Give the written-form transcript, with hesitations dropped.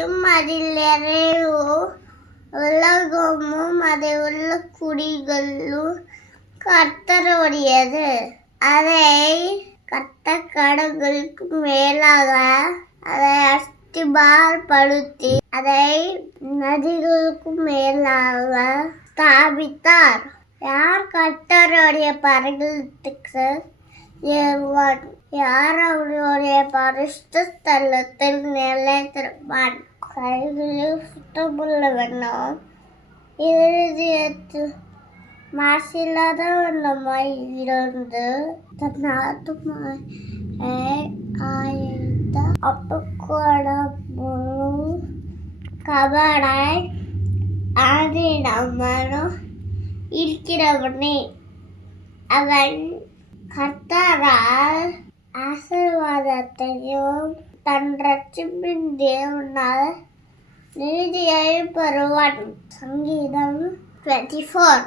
பூமியும் அதில் உலகமும் அதை உள்ள குடிகளும் கர்த்தருடையது. அதை கர்த்தர் கடவுளுக்கு மேலாக அதை அஸ்திபாரப்படுத்தி அதை நதிகளுக்கு மேலாக ஸ்தாபித்தார். யார் கர்த்தருடைய பர்வதத்துக்கு ஏறுவான்? யார் அவருடைய பரிசுத்த ஸ்தலத்தில் நிலைத்திருப்பான்? கைகளில் சுத்தமுள்ளவனோ இருதயத்தில் மாசில்லாதவனுமாய் இருந்து தன் ஆத்துமாவை ஆயத்த அப்பக்கூடமும் கபடாய் ஆதினமனும் இருக்கிறவனே. அவன் கர்த்தரால் ஆசீர்வாதத்தையும் தன் ரட்சிப்பின் தேவனால் நீதியை பெறுவான். சங்கீதம் 24.